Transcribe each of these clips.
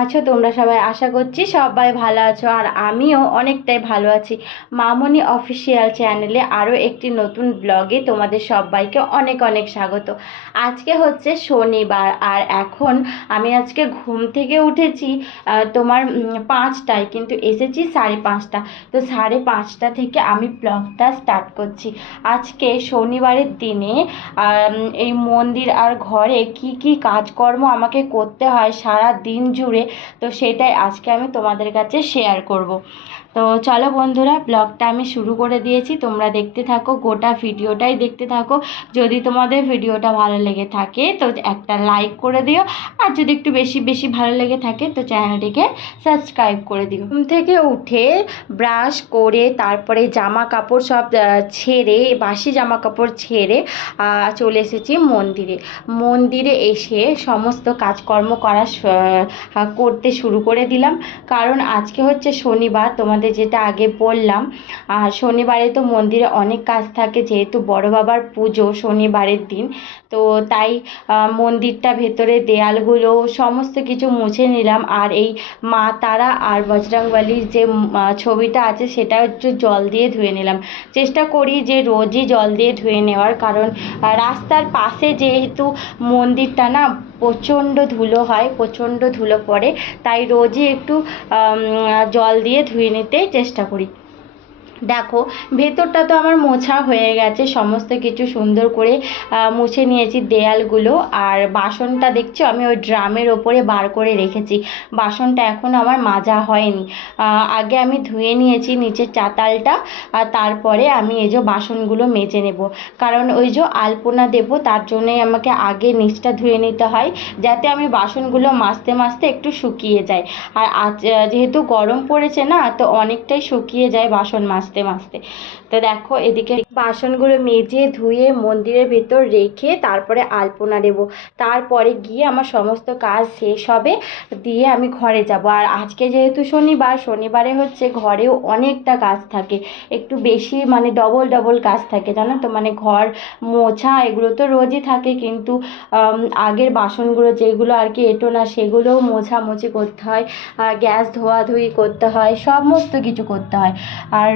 আছো, তোমরা সবাই আশা করছি সবাই ভালো আছো আর আমিও অনেকটাই ভালো আছি। মামনি অফিসিয়াল চ্যানেলে আরও একটি নতুন ব্লগে তোমাদের সবাইকে অনেক অনেক স্বাগত। আজকে হচ্ছে শনিবার আর এখন আমি আজকে ঘুম থেকে উঠেছি তোমার পাঁচটায়, কিন্তু এসেছি সাড়ে পাঁচটা। তো সাড়ে পাঁচটা থেকে আমি ব্লগটা স্টার্ট করছি। আজকে শনিবারের দিনে এই মন্দির আর ঘরে কি কি কাজকর্ম আমাকে করতে হয় সারা দিন জুড়ে তো সেটাই আজকে আমি তোমাদের কাছে শেয়ার করব। তো চলো বন্ধুরা ব্লগটা আমি শুরু করে দিয়েছি। তোমরা দেখতে থাকো, গোটা ভিডিওটাই দেখতে থাকো। যদি তোমাদের ভিডিওটা ভালো লেগে থাকে, তো একটা লাইক করে দিও। আর যদি একটু বেশি বেশি ভালো লেগে থাকে, তো চ্যানেলটিকে সাবস্ক্রাইব করে দিও। ঘুম থেকে উঠে ব্রাশ করে, তারপরে জামা কাপড় সব ছেড়ে, বাসি জামা কাপড় ছেড়ে চলে এসেছি মন্দিরে। মন্দিরে এসে সমস্ত কাজকর্ম করা করতে শুরু করে দিলাম। কারণ আজকে হচ্ছে শনিবার, তোমাদের যেটা আগে বললাম আর শনিবারে তো মন্দিরে অনেক কাজ থাকে, যেহেতু বড় বাবার পুজো শনিবারের দিন, তো তাই মন্দিরটা ভেতরে দেয়ালগুলো সমস্ত কিছু মুছে নিলাম। আর এই মা তারা আর বজরংবলির যে ছবিটা আছে সেটা হচ্ছে জল দিয়ে ধুয়ে নিলাম। চেষ্টা করি যে রোজই জল দিয়ে ধুয়ে নেওয়ার, কারণ রাস্তার পাশে যেহেতু মন্দিরটা না প্রচণ্ড ধুলো হয়, প্রচণ্ড ধুলো পড়ে, তাই রোজই একটু জল দিয়ে ধুয়ে নিতে চেষ্টা করি। দেখো, ভেতরটা তো আমার মোছা হয়ে গেছে, সমস্ত কিছু সুন্দর করে মুছে নিয়েছি দেয়ালগুলো। আর বাসনটা দেখছ, আমি ওই ড্রামের ওপরে বার করে রেখেছি। বাসনটা এখন আমার মাজা হয়নি। আগে আমি ধুয়ে নিয়েছি নিচের চাতালটা, আর তারপরে আমি এই যে বাসনগুলো মেজে নেব। কারণ ওই যে আলপনা দেব, তার জন্যই আমাকে আগে নিচটা ধুয়ে নিতে হয়, যাতে আমি বাসনগুলো মাজতে মাজতে একটু শুকিয়ে যায়। আর আজ যেহেতু গরম পড়েছে না, তো অনেকটাই শুকিয়ে যায় বাসন মাজতে মাজতে তো দেখো, এদিকে বাসনগুলো মেজে, ধুয়ে, মন্দিরের ভেতর রেখে তারপরে আলপনা দেব। তারপরে গিয়ে আমার সমস্ত কাজ শেষ হবে, দিয়ে আমি ঘরে যাব। আর আজকে যেহেতু শনিবার, শনিবারে হচ্ছে ঘরেও অনেকটা কাজ থাকে। একটু বেশি মানে ডবল ডবল কাজ থাকে, জানো তো? মানে ঘর মোছা এগুলো তো রোজই থাকে, কিন্তু আগের বাসনগুলো যেগুলো আর কি এটো না, সেগুলোও মোছামুছি করতে হয়। গ্যাস ধোয়াধুয়ি করতে হয়, সমস্ত কিছু করতে হয়। আর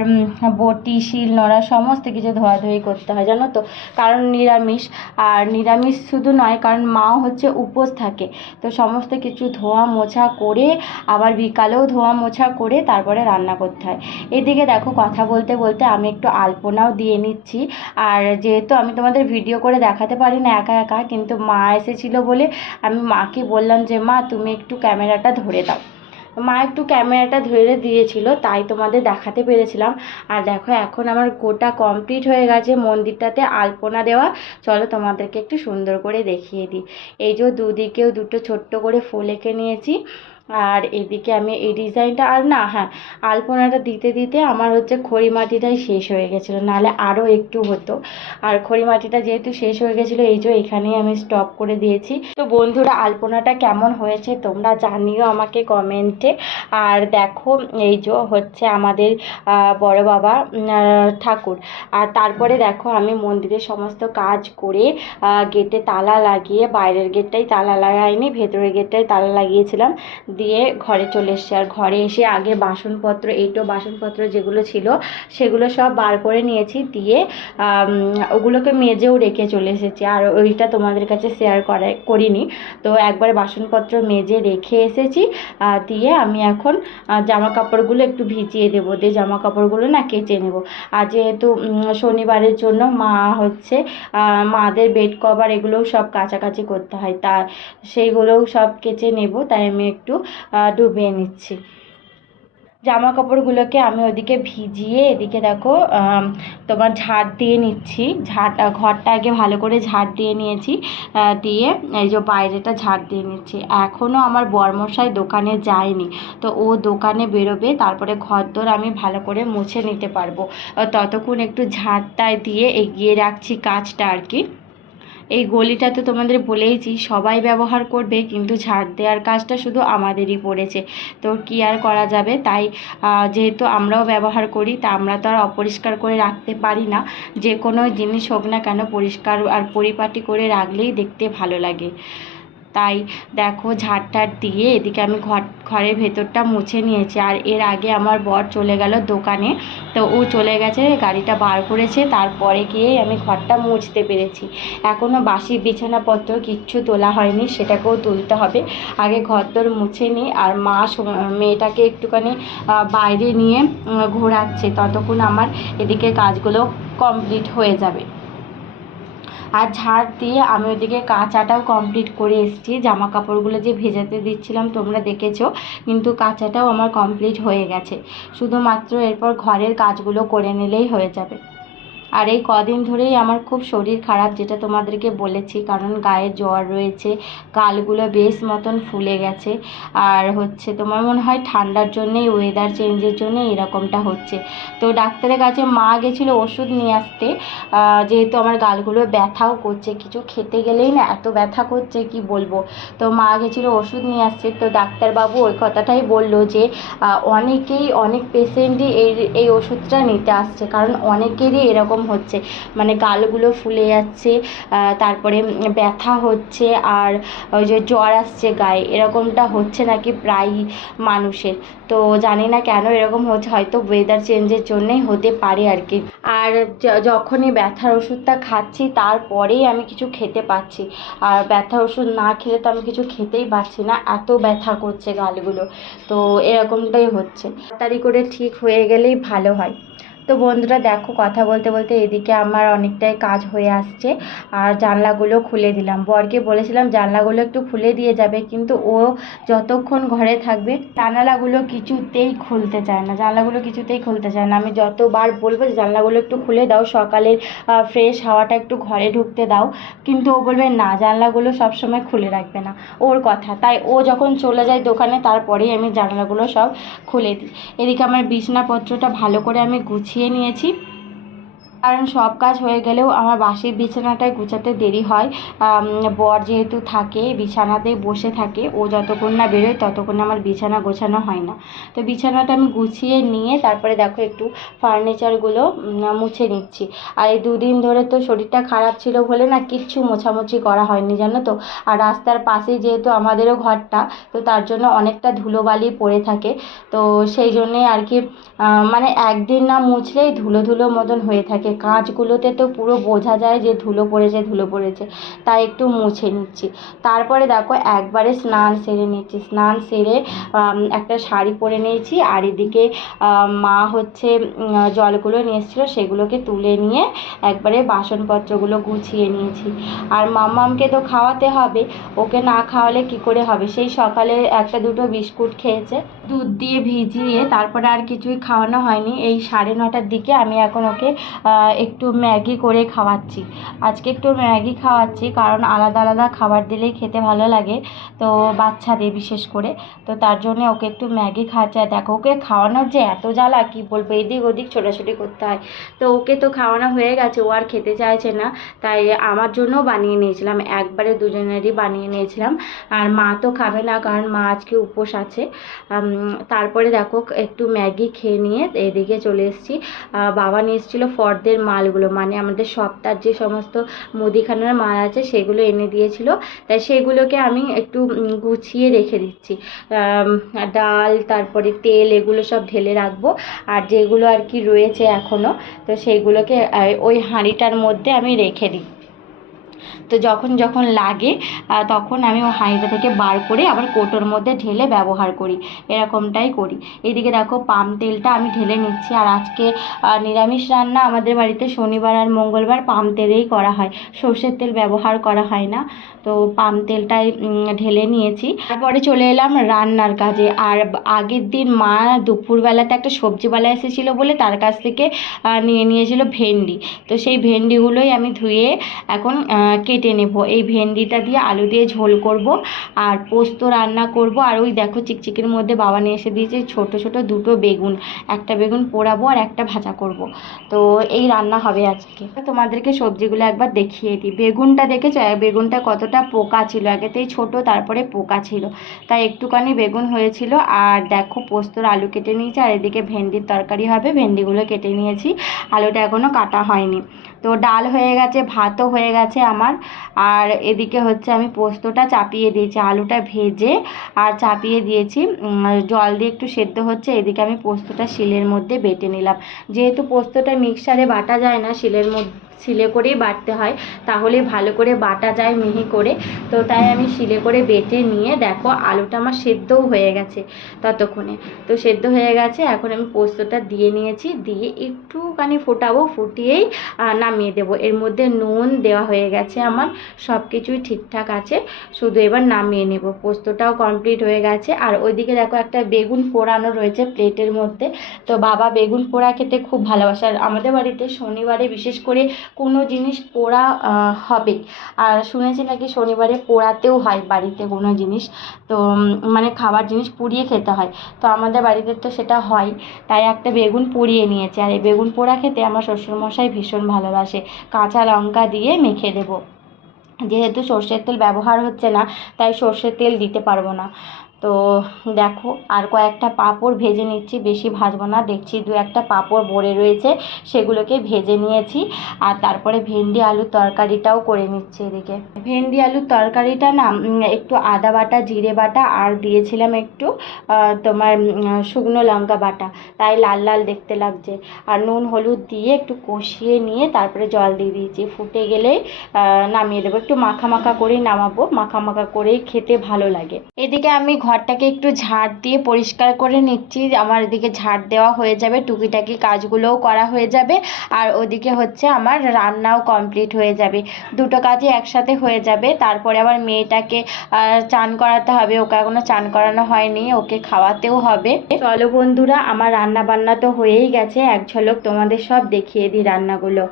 বটি শিল নোড়া সমস্ত কিছু ধোয়াধুয়ি করতে হয়, জানো তো? কারণ নিরামিষ, আর নিরামিষ শুধু নয়, কারণ মাও হচ্ছে উপোস থাকে। তো সমস্ত কিছু ধোয়া মোছা করে, আবার বিকালেও ধোয়া মোছা করে তারপরে রান্না করতে হয়। এদিকে দেখো, কথা বলতে বলতে আমি একটু আলপনাও দিয়ে নিচ্ছি। আর যেহেতু আমি তোমাদের ভিডিও করে দেখাতে পারি না একা একা, কিন্তু মা এসেছিল বলে আমি মাকে বললাম যে, মা, তুমি একটু ক্যামেরাটা ধরে দাও। মা একটু ক্যামেরাটা ধরে দিয়েছিল, তাই তোমাদের দেখাতে পেরেছিলাম। আর দেখো, এখন আমার গোটা কমপ্লিট হয়ে গেছে মন্দিরটাতে আলপনা দেওয়া। চলো তোমাদেরকে একটু সুন্দর করে দেখিয়ে দিই। এই যে দুদিকেও দুটো ছোট্ট করে ফুল এঁকে নিয়েছি। আর এদিকে আমি এই ডিজাইনটা আর না হ্যাঁ আলপনাটা দিতে দিতে আমার হচ্ছে খড়ি মাটিটাই শেষ হয়ে গেছিল নাহলে আরও একটু হতো। আর খড়ি মাটিটা যেহেতু শেষ হয়ে গেছিল, এই যে এখানেই আমি স্টপ করে দিয়েছি। তো বন্ধুরা, আলপনাটা কেমন হয়েছে তোমরা জানিও আমাকে কমেন্টে আর দেখো, এই যে হচ্ছে আমাদের বড় বাবা ঠাকুর। আর তারপরে দেখো, আমি মন্দিরের সমস্ত কাজ করে গেটে তালা লাগিয়ে, বাইরের গেটটাই তালা লাগাইনি, ভেতরের গেটটাই তালা লাগিয়েছিলাম। দিয়ে ঘরে চলে এসেছি। আর ঘরে এসে আগে বাসনপত্র এইটো বাসনপত্র যেগুলো ছিল, সেগুলো সব বার করে নিয়েছি দিয়ে ওগুলোকে মেজেও রেখে চলে এসেছি। আর ওইটা তোমাদের কাছে শেয়ার করে, করিনি। তো একবার বাসনপত্র মেজে রেখে এসেছি দিয়ে আমি এখন জামা কাপড়গুলো একটু ভিজিয়ে দেবো। দিয়ে জামা কাপড়গুলো না কেচে নেব। আর যেহেতু শনিবারের জন্য মা হচ্ছে মাদের বেড কভার এগুলোও সব কাচাকাচি করতে হয়। তা, সেইগুলোও সব কেচে নেব। তাই আমি একটু ডুবিয়ে নিচ্ছি। জামা কাপড়গুলোকে আমি ওদিকে ভিজিয়ে এদিকে দেখো তোমার ঝাড় দিয়ে নিচ্ছি। ঝাড় ঘরটা আগে ভালো করে ঝাড় দিয়ে নিয়েছি দিয়ে এই যে বাইরেটা ঝাড় দিয়ে নিচ্ছি। এখনও আমার বরমশাই দোকানে যায়নি, তো ও দোকানে বেরোবে, তারপরে ঘরদোর আমি ভালো করে মুছে নিতে পারব। ততক্ষণ একটু ঝাড়টায় দিয়ে এগিয়ে রাখছি কাজটা আর কি। এই গলিটা তো তোমাদের বলেইছি, সবাই ব্যবহার করবে, কিন্তু ঝাড় দেওয়ার কাজটা শুধু আমাদেরই পড়েছে। তো কি আর করা যাবে? তাই যেহেতু আমরাও ব্যবহার করি, তা আমরা তো আর অপরিষ্কার করে রাখতে পারি না। যে কোনো জিনিস হোক না কেন, পরিষ্কার আর পরিপাটি করে রাখলেই দেখতে ভালো লাগে। তাই দেখো ঝাড় টাড় দিয়ে এদিকে আমি ঘর, ঘরের ভেতরটা মুছে নিয়েছি। আর এর আগে আমার বর চলে গেল দোকানে, তো ও চলে গেছে, গাড়িটা বার করেছে, তারপরে গিয়ে আমি ঘরটা মুছতে পেরেছি। এখনও বাসি বিছানাপত্র কিচ্ছু তোলা হয়নি, সেটাকেও তুলতে হবে। আগে ঘরদোর মুছে নিই, আর মা মেয়েটাকে একটুখানি বাইরে নিয়ে ঘোরাচ্ছে। ততক্ষণ আমার এদিকে কাজগুলো কমপ্লিট হয়ে যাবে। আর ঝাড় দিয়ে আমি ওদিকে কাঁচাটাও কমপ্লিট করে এসেছি। জামা কাপড়গুলো যে ভেজাতে দিচ্ছিলাম, তোমরা দেখেছ, কিন্তু কাঁচাটাও আমার কমপ্লিট হয়ে গেছে। শুধুমাত্র এরপর ঘরের কাজগুলো করে নিলেই হয়ে যাবে। আর এই কদিন ধরেই আমার খুব শরীর খারাপ, যেটা তোমাদেরকে বলেছি, কারণ গায়ে জ্বর রয়েছে গালগুলো বেশ মতন ফুলে গেছে। আর হচ্ছে তোমার মনে হয় ঠান্ডার জন্যেই ওয়েদার চেঞ্জের জন্যে এরকমটা হচ্ছে। তো ডাক্তারের কাছে মা গেছিল ওষুধ নিয়ে আসতে। যেহেতু আমার গালগুলো ব্যথাও করছে, কিছু খেতে গেলেই না এত ব্যথা করছে, কি বলব? তো মা গেছিল ওষুধ নিয়ে আসছে তো ডাক্তারবাবু ওই কথাটাই বলল যে অনেকেই অনেক পেশেন্টই এই এই ওষুধটা নিতে আসছে। কারণ অনেকেরই এরকম হচ্ছে। মানে গালগুলো ফুলে যাচ্ছে তারপরে ব্যথা হচ্ছে আর ওই যে জ্বর আসছে গায়ে। এরকমটা হচ্ছে নাকি প্রায় মানুষের। তো জানি না কেন এরকম হচ্ছে, হয়তো ওয়েদার চেঞ্জের জন্যই হতে পারে আর কি। আর যখনই ব্যথার ওষুধটা খাচ্ছি, তারপরেই আমি কিছু খেতে পাচ্ছি। আর ব্যথার ওষুধ না খেলে তো আমি কিছু খেতেই পারছি না, এত ব্যথা করছে গালগুলো। তো এরকমটাই হচ্ছে। তাড়াতাড়ি করে ঠিক হয়ে গেলেই ভালো হয়। তো বন্ধুরা দেখো কথা বলতে বলতে এদিকে আমার অনেকটাই কাজ হয়ে আসছে। আর জানলাগুলো খুলে দিলাম। বরকে বলেছিলাম জানলাগুলো একটু খুলে দিয়ে যাবে, কিন্তু ও যতক্ষণ ঘরে থাকবে, জানালাগুলো কিছুতেই খুলতে চায় না। জানলাগুলো কিছুতেই খুলতে চায় না। আমি যতবার বলব যে জানলাগুলো একটু খুলে দাও, সকালের ফ্রেশ হাওয়াটা একটু ঘরে ঢুকতে দাও। কিন্তু ও বলবে, না, জানলাগুলো সবসময় খুলে রাখবে না। ওর কথা। তাই ও যখন চলে যায় দোকানে, তারপরেই আমি জানলাগুলো সব খুলে দিই। এদিকে আমার বিছনাপত্রটা ভালো করে আমি গুছিয়ে নিয়েছি। কারণ সব কাজ হয়ে গেলেও আমার বাসির বিছানাটায় গুছাতে দেরি হয়। বর যেহেতু থাকে বিছানাতেই বসে থাকে, ও যতক্ষণ না বেরোয় ততক্ষণ আমার বিছানা গোছানো হয় না। তো বিছানাটা আমি গুছিয়ে নিয়ে তারপরে দেখো একটু ফার্নিচারগুলো মুছে নিচ্ছি। আর এই দুদিন ধরে তো শরীরটা খারাপ ছিল বলে না কিচ্ছু মোছামুছি করা হয়নি, জানো তো? আর রাস্তার পাশেই যেহেতু আমাদেরও ঘরটা, তো তার জন্য অনেকটা ধুলোবালি পড়ে থাকে। তো সেই জন্যেই আর কি মানে একদিন না মুছলেই ধুলো ধুলো মতন হয়ে থাকে। কাঁচগুলোতে তো পুরো বোঝা যায় যে ধুলো পড়েছে ধুলো পড়েছে। তাই একটু মুছে নিচ্ছি। তারপরে দেখো একবারে স্নান সেরে নিচ্ছি। স্নান সেরে একটা শাড়ি পরে নিয়েছি। আর এদিকে মা হচ্ছে জলগুলো নিয়ে এসেছিল। সেগুলোকে তুলে নিয়ে একবারে বাসনপত্রগুলো গুছিয়ে নিয়েছি। আর মাম্মামকে তো খাওয়াতে হবে। ওকে না খাওয়ালে কি করে হবে? সেই সকালে একটা দুটো বিস্কুট খেয়েছে। দুধ দিয়ে ভিজিয়ে তারপরে আর কিছুই খাওয়ানো হয়নি। এই সাড়ে নটার দিকে আমি এখন ওকে একটু ম্যাগি করে খাওয়াচ্ছি। আজকে একটু ম্যাগি খাওয়াচ্ছি কারণ আলাদা আলাদা খাবার দিলেই খেতে ভালো লাগে, তো বাচ্চাদের বিশেষ করে। তো তার জন্য ওকে একটু ম্যাগি খাওয়াচ্ছে। দেখো, ওকে খাওয়ানোর যে এত জ্বালা, কী বলব, এদিক ওদিক ছোটাছুটি করতে হয়। তো ওকে তো খাওয়ানো হয়ে গেছে, ও আর খেতে চাইছে না। তাই আমার জন্যও বানিয়ে নিয়েছিলাম, একবারে দুজনেরই বানিয়ে নিয়েছিলাম। আর মা তো খাবে না, কারণ মা আজকে উপোস আছে। তারপরে দেখো, একটু ম্যাগি খেয়ে নিয়ে এদিকে চলে এসেছি। বাবা নিয়ে এসেছিল ফর্দের মালগুলো মানে আমাদের সপ্তাহ যে সমস্ত মুদিখানার মাল আছে সেগুলো এনে দিয়েছিল। তাই সেগুলোকে আমি একটু গুছিয়ে রেখে দিচ্ছি। ডাল, তারপরে তেল এগুলো সব ঢেলে রাখব। আর যেগুলো আর কি রয়েছে এখনও তো সেইগুলোকে ওই হাঁড়িটার মধ্যে আমি রেখে দিই। তো যখন যখন লাগে তখন আমি ওই হাঁড়িটা থেকে বার করে আবার কৌটোর মধ্যে ঢেলে ব্যবহার করি। এরকমটাই করি। এদিকে দেখো পাম তেলটা আমি ঢেলে নিচ্ছি। আর আজকে নিরামিষ রান্না আমাদের বাড়িতে শনিবার আর মঙ্গলবার পাম তেলেই করা হয়। সর্ষের তেল ব্যবহার করা হয় না। তো পাম তেলটাই ঢেলে নিয়েছি। তারপরে চলে এলাম রান্নার কাজে। আর আগের দিন মা দুপুরবেলাতে একটা সবজিওয়ালা এসেছিল বলে তার কাছ থেকে নিয়ে নিয়েছিল ভেন্ডি। তো সেই ভেন্ডিগুলোই আমি ধুয়ে এখন আহ, কেটে নেব। এই ভেন্ডিটা দিয়ে আলু দিয়ে ঝোল করব আর পোস্ত রান্না করব। আর ওই দেখো চিকচিকের মধ্যে বাবা নিয়ে এসে দিয়েছে ছোট ছোট দুটো বেগুন। একটা বেগুন পোড়াবো আর একটা ভাজা করব। তো এই রান্না হবে আজকে। তোমাদেরকে সবজিগুলো একবার দেখিয়ে দিই। বেগুনটা দেখেছ? বেগুনটা কতটা পোকা ছিল। আগেতেই ছোট, তারপরে পোকা ছিল। তাই একটুখানি বেগুন হয়েছিল। আর দেখো পোস্তর আলু কেটে নিয়েছি। আর এদিকে ভেন্ডির তরকারি হবে। ভেন্ডিগুলো কেটে নিয়েছি। আলুটা এখনও কাটা হয়নি। তো ডাল হয়ে গেছে, ভাতও হয়ে গেছে আমার। আর এদিকে হচ্ছে আমি পোস্তটা চাপিয়ে দিয়েছি, আলুটা ভেজে আর চাপিয়ে দিয়েছি। জল দিয়ে একটু সেদ্ধ হচ্ছে, এদিকে আমি পোস্তটা শিলের মধ্যে বেটে নিলাম। যেহেতু পোস্তটা মিক্সারে বাটা যায় না, শিলের মধ্যে শিলে করেই বাটতে হয়। তাহলে ভালো করে বাটা যায় মিহি করে। তো তাই আমি শিলে করে বেটে নিয়ে দেখো আলুটা আমার সেদ্ধও হয়ে গেছে ততক্ষণে। তো সেদ্ধ হয়ে গেছে, এখন আমি পোস্তটা দিয়ে নিয়েছি। দিয়ে একটুখানি ফোটাবো, ফুটিয়েই নামিয়ে দেবো। এর মধ্যে নুন দেওয়া হয়ে গেছে আমার সব কিছুই ঠিকঠাক আছে। শুধু এবার নামিয়ে নেব। পোস্তটাও কমপ্লিট হয়ে গেছে। আর ওইদিকে দেখো একটা বেগুন পোড়ানো রয়েছে প্লেটের মধ্যে। তো বাবা বেগুন পোড়া খেতে খুব ভালোবাসে। আর আমাদের বাড়িতে শনিবারে বিশেষ করে কোনো জিনিস পোড়া হবে। আর শুনেছি নাকি শনিবারে পোড়াতেও হয় বাড়িতে কোনো জিনিস। তো মানে খাবার জিনিস পুড়িয়ে খেতে হয়। তো আমাদের বাড়িতে তো সেটা হয়। তাই একটা বেগুন পুড়িয়ে নিয়েছে। আর এই বেগুন পোড়া খেতে আমার শ্বশুরমশাই ভীষণ ভালোবাসে। কাঁচা লঙ্কা দিয়ে মেখে দেবো। যেহেতু সর্ষের তেল ব্যবহার হচ্ছে না, তাই সর্ষের তেল দিতে পারব না। তো দেখো, আর কয়েকটা পাঁপড় ভেজে নিচ্ছি, বেশি ভাজবো না। দেখছি দু একটা পাঁপড় পড়ে রয়েছে, সেগুলোকে ভেজে নিয়েছি। আর তারপরে ভেন্ডি আলুর তরকারিটাও করে নিচ্ছি এদিকে। ভেন্ডি আলুর তরকারিটা না একটু আদা বাটা, জিরে বাটা, আর দিয়েছিলাম একটু তোমার শুকনো লঙ্কা বাটা। তাই লাল লাল দেখতে লাগছে। আর নুন, হলুদ দিয়ে একটু কষিয়ে নিয়ে তারপরে জল দিয়ে দিয়েছি। ফুটে গেলেই নামিয়ে দেবো। একটু মাখা মাখা করেই নামাবো। মাখা মাখা করেই খেতে ভালো লাগে। এদিকে আমি ঘরটাকে একটু ঝাড় দিয়ে পরিষ্কার করে নিচ্ছি। আমার এদিকে ঝাড় দেওয়া হয়ে যাবে, টুকিটাকি কাজগুলোও করা হয়ে যাবে। আর ওদিকে হচ্ছে আমার রান্নাও কমপ্লিট হয়ে যাবে। দুটো কাজই একসাথে হয়ে যাবে। তারপরে আবার মেয়েটাকে চান করাতে হবে। ওকে এখনও চান করানো হয়নি, ওকে খাওয়াতেও হবে। চলো বন্ধুরা, আমার রান্না বান্না তো হয়েই গেছে। এক ঝলক তোমাদের সব দেখিয়ে দিই রান্নাগুলো।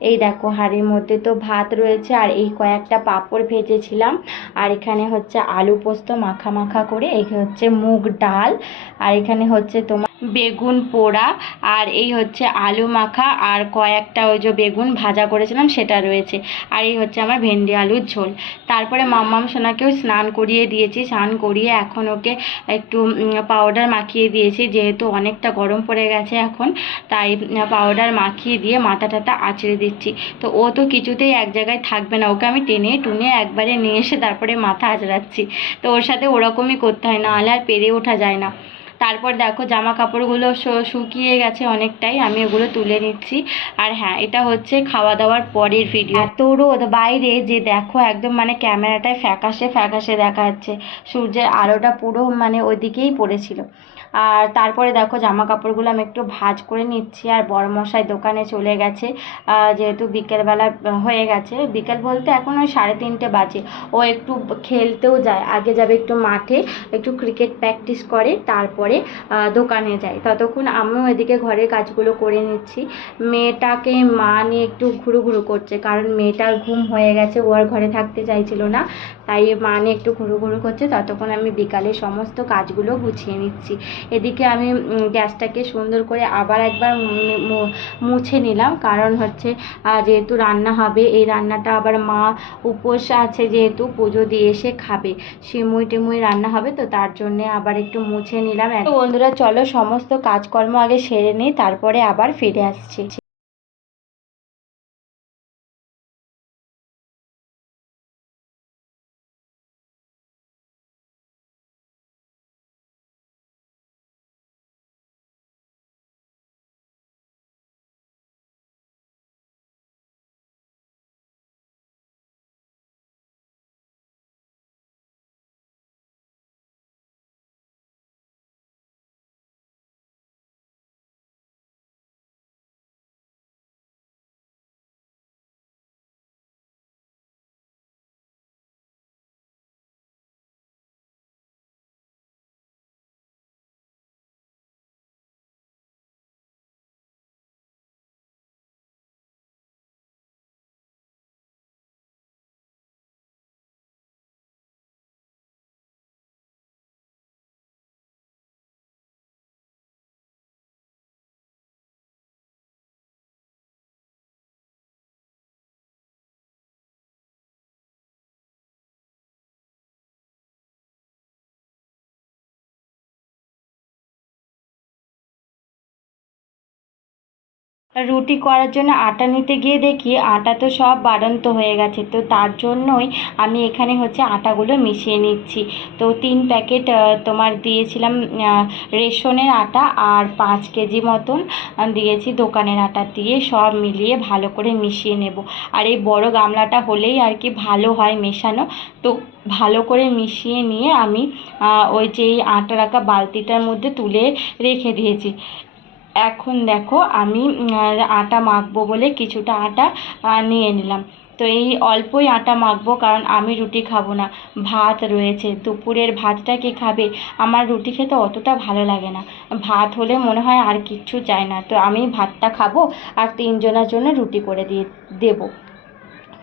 এই দেখো, হাড়ির মধ্যে তো ভাত রয়েছে আর এই কয়েকটা পাঁপড় ভেজেছিলাম। আর এখানে হচ্ছে আলু পোস্ত মাখা মাখা করে এই হচ্ছে মুগ ডাল। আর এখানে হচ্ছে তোমার বেগুন পোড়া আর এই হচ্ছে আলু মাখা আর কয়েকটা ওই যে বেগুন ভাজা করেছিলাম সেটা রয়েছে। আর এই হচ্ছে আমার ভেন্ডি আলুর ঝোল। তারপরে মাম্মাম সোনাকেও স্নান করিয়ে দিয়েছি, স্নান করিয়ে এখন ওকে একটু পাউডার মাখিয়ে দিয়েছি, যেহেতু অনেকটা গরম পড়ে গেছে এখন, তাই পাউডার মাখিয়ে দিয়ে মাথা টাথা আঁচড়ে দিচ্ছি। তো ও তো কিছুতেই এক জায়গায় থাকবে না, ওকে আমি টেনে টুনে একবারে নিয়ে এসে তারপরে মাথা আঁচড়াচ্ছি। তো ওর সাথে ওরকমই করতে হয়, নাহলে আর পেরে ওঠা যায় না। তারপর দেখো জামা কাপড়গুলো শুকিয়ে গেছে অনেকটাই, আমি ওগুলো তুলে নিচ্ছি। আর হ্যাঁ এটা হচ্ছে খাওয়া দাওয়ার পরের ভিডিও এত রোদ বাইরে যে দেখো একদম মানে ক্যামেরাটায় ফ্যাকাশে ফ্যাকাশে দেখা যাচ্ছে সূর্যের আলোটা পুরো মানে ওইদিকেই পড়েছিল। আর তারপরে দেখো জামা কাপড়গুলো আমি একটু ভাঁজ করে নিচ্ছি আর বড়মশাই দোকানে চলে গেছে যেহেতু বিকেলবেলা হয়ে গেছে। বিকেল বলতে এখন ওই সাড়ে তিনটে বাজে। ও একটু খেলতেও যায়, আগে যাবে একটু মাঠে, একটু ক্রিকেট প্র্যাকটিস করে, তারপরে দোকানে যায়। ততক্ষণ আমিও এদিকে ঘরের কাজগুলো করে নিচ্ছি। মেয়েটাকে মা নিয়ে একটু ঘুরু ঘুরু করছে, কারণ মেয়েটার ঘুম হয়ে গেছে, ও আর ঘরে থাকতে চাইছিল না। তাই মা নিয়ে একটু ঘুরু করছে, ততক্ষণ আমি বিকালে সমস্ত কাজগুলো গুছিয়ে নিচ্ছি। এদিকে আমি গ্যাসটাকে সুন্দর করে আবার একবার মুছে নিলাম, কারণ হচ্ছে যেহেতু রান্না হবে, এই রান্নাটা আবার মা উপোস আছে যেহেতু পুজো দিয়ে এসে খাবে। সিমুই টিমুই রান্না হবে, তো তার জন্যে আবার একটু মুছে নিলাম। বন্ধুরা, চলো সমস্ত কাজকর্ম আগে সেরে নিই, তারপরে আবার ফিরে আসছি। রুটি করার জন্য আটা নিতে গিয়ে দেখি আটা তো সব বাড়ন্ত হয়ে গেছে। তো তার জন্যই আমি এখানে হচ্ছে আটাগুলো মিশিয়ে নিচ্ছি। তো তিন প্যাকেট তোমার দিয়েছিলাম রেশনের আটা আর পাঁচ কেজি মতন দিয়েছি দোকানের আটা দিয়ে সব মিলিয়ে ভালো করে মিশিয়ে নেব। আর এই বড় গামলাটা হলেই আর কি ভালো হয় মেশানো। তো ভালো করে মিশিয়ে নিয়ে আমি ওই যে এই আটা রাখা বালতিটার মধ্যে তুলে রেখে দিয়েছি। এখন দেখো আমি আটা মাখবো বলে কিছুটা আটা নিয়ে নিলাম। তো এই অল্পই আটা মাখবো কারণ আমি রুটি খাব না। ভাত রয়েছে। দুপুরের ভাতটা কে খাবে? আমার রুটি খেতে অতটা ভালো লাগে না। ভাত হলে মনে হয় আর কিচ্ছু চাই না। তো আমি ভাতটা খাব আর তিনজনের জন্য রুটি করে দিয়ে দেবো।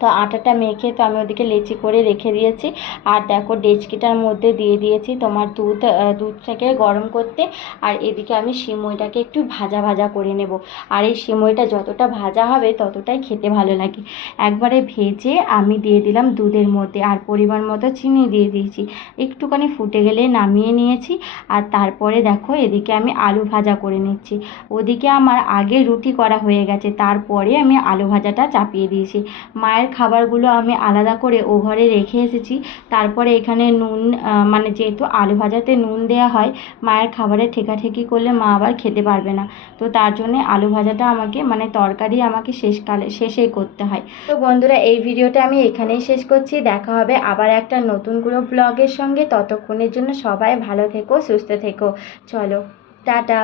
তো আটাটা মেখে তো আমি ওদিকে লেচি করে রেখে দিয়েছি। আর দেখো ডেচকিটার মধ্যে দিয়ে দিয়েছি তোমার দুধ দুধটাকে গরম করতে। আর এদিকে আমি সিমইটাকে একটু ভাজা ভাজা করে নেব। আর এই সিমইটা যতটা ভাজা হবে ততটাই খেতে ভালো লাগে। একবারে ভেজে আমি দিয়ে দিলাম দুধের মধ্যে। আর পরিমাণ মতো চিনি দিয়ে দিয়েছি। একটুখানি ফুটে গেলে নামিয়ে নিয়েছি। আর তারপরে দেখো এদিকে আমি আলু ভাজা করে নিচ্ছি। ওদিকে আমার আগে রুটি করা হয়ে গেছে। তারপরে আমি আলু ভাজাটা চাপিয়ে দিয়েছি। মায়ের খাবারগুলো আমি আলাদা করে ওভারে রেখে এসেছি। তারপরে এখানে নুন মানে যেহেতু আলু ভাজাতে নুন দেওয়া হয়, মায়ের খাবারে ঠেকাঠেকি করলে মা আবার খেতে পারবে না। তো তার জন্যে আলু ভাজাটা আমাকে মানে তরকারি আমাকে শেষকালে শেষেই করতে হয়। তো বন্ধুরা, এই ভিডিওটা আমি এখানেই শেষ করছি। দেখা হবে আবার একটা নতুন কোনো ব্লগের সঙ্গে। ততক্ষণের জন্য সবাই ভালো থেকো, সুস্থ থেকো। চলো, টাটা।